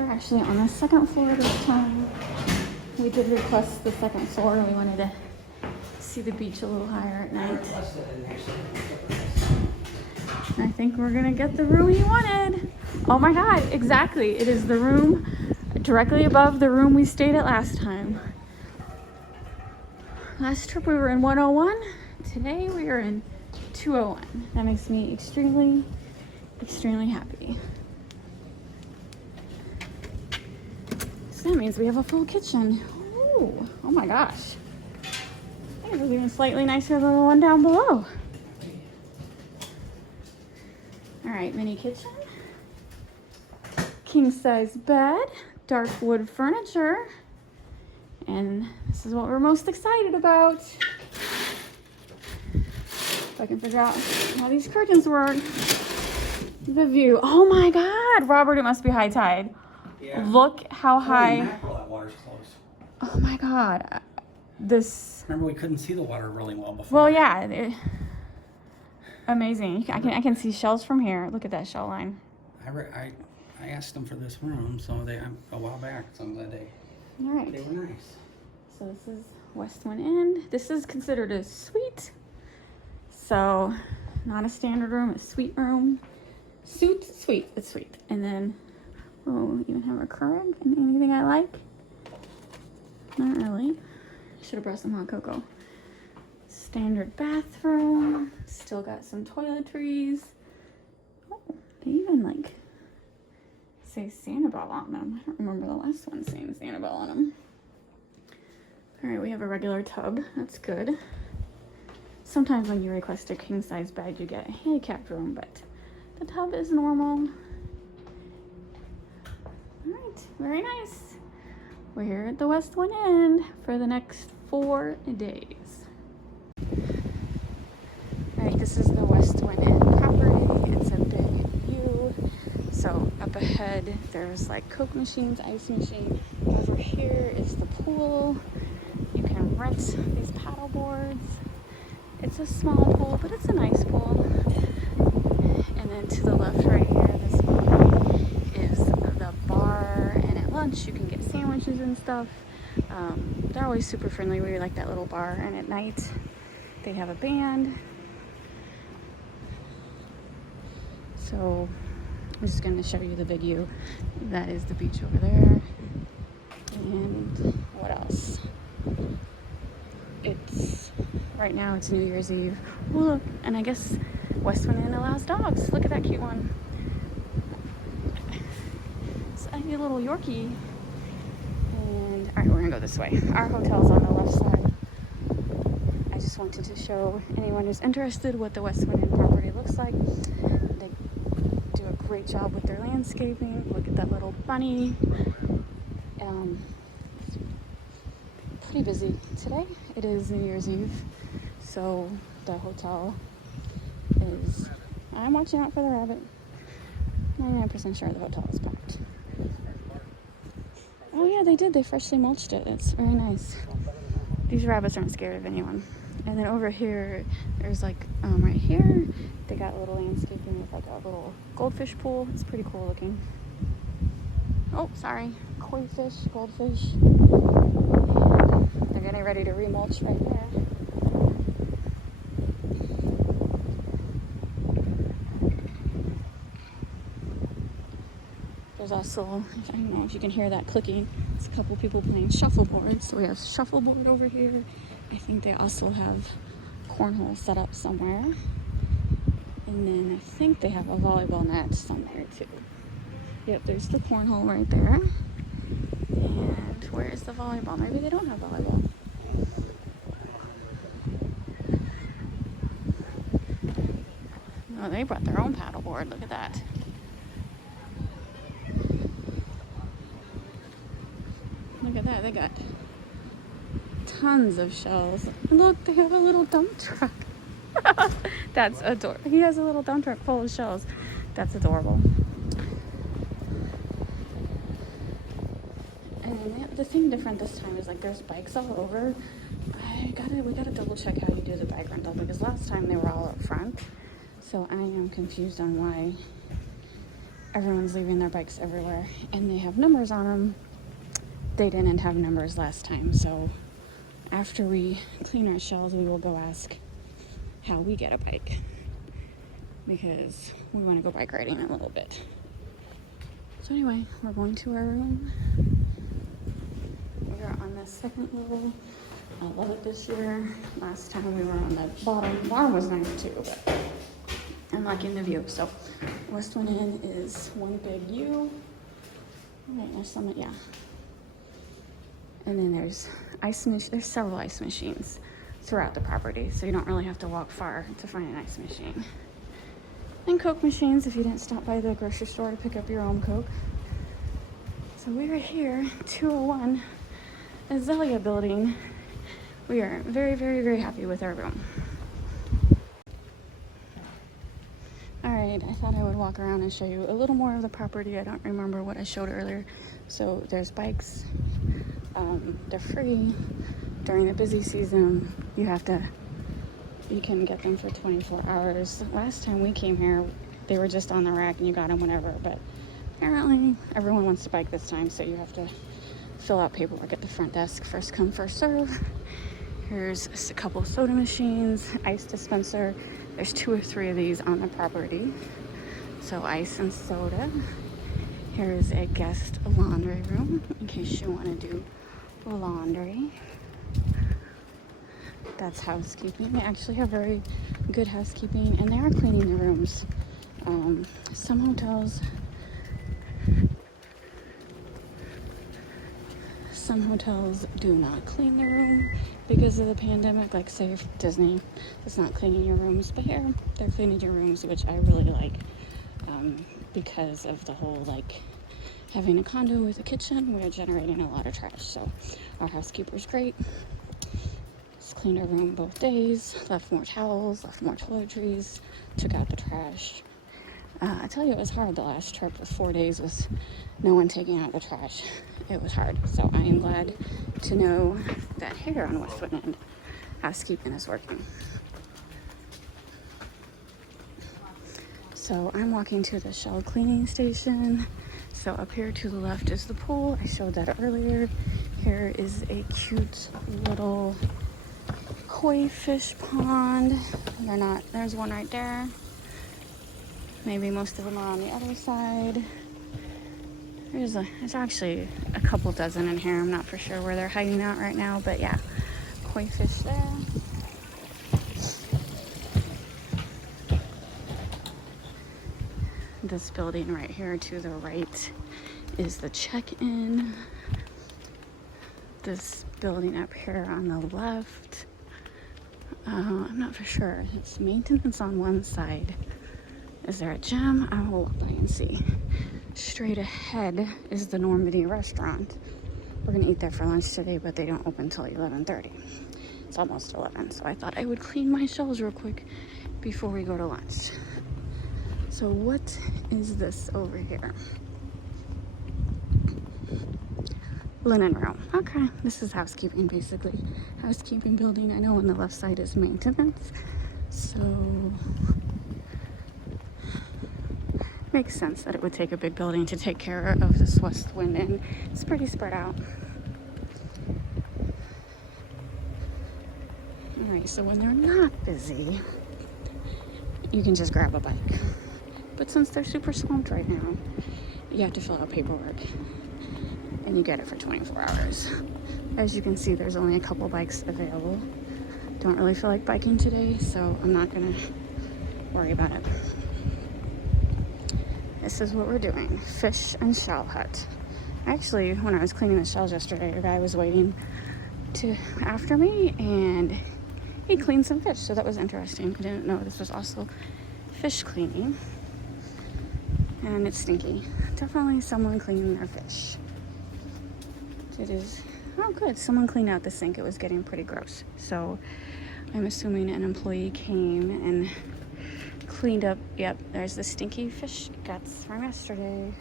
We're actually on the second floor this time. We did request the second floor. We wanted to see the beach a little higher at night. I think we're gonna get the room he wanted. Oh my God, exactly. It is the room directly above the room we stayed at last time. Last trip we were in 101. Today we are in 201. That makes me extremely, extremely happy. So that means we have a full kitchen. Ooh, oh my gosh. It was even slightly nicer than the one down below. All right, mini kitchen. King size bed, dark wood furniture. And this is what we're most excited about. If I can figure out how these curtains work. The view. Oh my God, Robert, it must be high tide. Yeah. Look how high. Mackerel, that water's close. Oh my God. This. Remember, we couldn't see the water really well before. Well, yeah. Amazing. I can see shells from here. Look at that shell line. I asked them for this room, so a while back. So I'm glad they were nice. So this is West One End. This is considered a suite. So not a standard room, a suite room. Suite. It's suite. And then we'll even have a Keurig and anything I like. Not really. Should have brought some hot cocoa. Standard bathroom. Still got some toiletries. Oh, they even like say Sanibel on them. I don't remember the last one saying Sanibel on them. All right, we have a regular tub. That's good. Sometimes when you request a king size bed, you get a handicapped room, but the tub is normal. All right, very nice. We're here at the West One End for the next 4 days. All right, this is the West One End property. It's a big view. So up ahead, there's like Coke machines, ice machine. Over here is the pool. You can rent these paddle boards. It's a small pool, but it's a nice pool. And then to the left right here, this one is the bar. And at lunch, you can get sandwiches and stuff. They're always super friendly. We like that little bar. And at night, they have a band. So I'm just going to show you the big U. That is the beach over there. And what else? Right now it's New Year's Eve. Oh, look, and I guess West One End allows dogs. Look at that cute one. It's a little Yorkie. And all right, we're gonna go this way. Our hotel's on the left side. I just wanted to show anyone who's interested what the West One End property looks like. They do a great job with their landscaping. Look at that little bunny. Pretty busy today. It is New Year's Eve, so the hotel is, I'm watching out for the rabbit. 99% sure the hotel is packed. Oh yeah, they did. They freshly mulched it. It's very nice. These rabbits aren't scared of anyone. And then over here, there's like, right here, they got a little landscaping with like a little goldfish pool. It's pretty cool looking. Oh, sorry. Koi fish, goldfish. They're getting ready to remulch right there. There's also, I don't know if you can hear that clicking, it's a couple people playing shuffleboard. So we have shuffleboard over here. I think they also have cornhole set up somewhere. And then I think they have a volleyball net somewhere too. Yep, there's the cornhole right there. And where is the volleyball? Maybe they don't have volleyball. Oh, they brought their own paddleboard. Look at that. Look at that. They got tons of shells. Look, they have a little dump truck. That's adorable. He has a little dump truck full of shells. That's adorable. And the thing different this time is like there's bikes all over. We gotta double check how you do the bike rental because last time they were all up front. So I am confused on why everyone's leaving their bikes everywhere, and they have numbers on them. They didn't have numbers last time, so after we clean our shells, we will go ask how we get a bike, because we want to go bike riding in a little bit. So anyway, we're going to our room. We're on the second level. I love it this year. Last time we were on the bottom. The bottom was nice too, but I'm liking the view. So West One Inn is one big U. Right, there's some, yeah. And then there's there's several ice machines throughout the property, so you don't really have to walk far to find an ice machine. And Coke machines if you didn't stop by the grocery store to pick up your own Coke. So we are here, 201 Azalea Building. We are very, very, very happy with our room. Alright, I thought I would walk around and show you a little more of the property. I don't remember what I showed earlier. So there's bikes. They're free. During the busy season, you can get them for 24 hours. Last time we came here, they were just on the rack and you got them whenever, but apparently everyone wants to bike this time, so you have to fill out paperwork at the front desk. First come, first serve. Here's a couple soda machines, ice dispenser. There's 2 or 3 of these on the property. So ice and soda. Here's a guest laundry room in case you want to do laundry. That's housekeeping. They actually have very good housekeeping, and they are cleaning the rooms. Some hotels do not clean the room because of the pandemic, like say Disney is not cleaning your rooms, but here they're cleaning your rooms, which I really like, because of the whole like having a condo with a kitchen. We're generating a lot of trash, so our housekeeper's great. Just cleaned our room both days, left more towels, left more toiletries, took out the trash. I tell you, it was hard the last trip with 4 days with no one taking out the trash. It was hard, so I am glad to know that here on West One End, housekeeping is working. So I'm walking to the shell cleaning station. So up here to the left is the pool. I showed that earlier. Here is a cute little koi fish pond. There's one right there. Maybe most of them are on the other side. There's actually a couple dozen in here. I'm not for sure where they're hiding out right now, but yeah, koi fish there. This building right here to the right is the check-in. This building up here on the left, I'm not for sure. It's maintenance on one side. Is there a gym? I will walk by and see. Straight ahead is the Normandy restaurant. We're gonna eat there for lunch today, but they don't open until 11:30. It's almost 11, so I thought I would clean my shells real quick before we go to lunch. So what is this over here? Linen room. Okay, this is housekeeping basically. Housekeeping building. I know on the left side is maintenance. So makes sense that it would take a big building to take care of this West One Inn. It's pretty spread out. Alright, so when they're not busy, you can just grab a bike. But since they're super swamped right now, you have to fill out paperwork. And you get it for 24 hours. As you can see, there's only a couple bikes available. Don't really feel like biking today, so I'm not gonna worry about it. This is what we're doing. Fish and shell hut. Actually, when I was cleaning the shells yesterday, a guy was waiting after me, and he cleaned some fish, so that was interesting. I didn't know this was also fish cleaning. And it's stinky. Definitely someone cleaning their fish. It is, oh good, someone cleaned out the sink. It was getting pretty gross. So I'm assuming an employee came and cleaned up. Yep, there's the stinky fish guts from yesterday.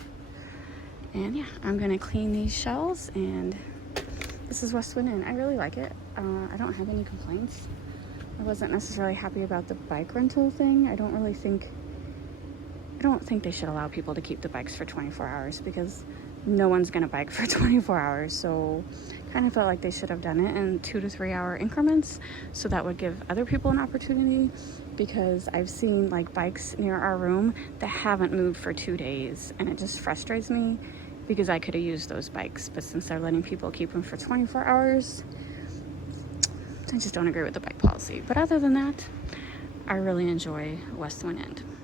And yeah, I'm gonna clean these shells, and this is West One Inn. I really like it. I don't have any complaints. I wasn't necessarily happy about the bike rental thing. I don't really think I don't think they should allow people to keep the bikes for 24 hours because no one's gonna bike for 24 hours. So kind of felt like they should have done it in 2 to 3 hour increments, so that would give other people an opportunity, because I've seen like bikes near our room that haven't moved for 2 days, and it just frustrates me because I could have used those bikes. But since they're letting people keep them for 24 hours, I just don't agree with the bike policy. But other than that, I really enjoy West Wind End.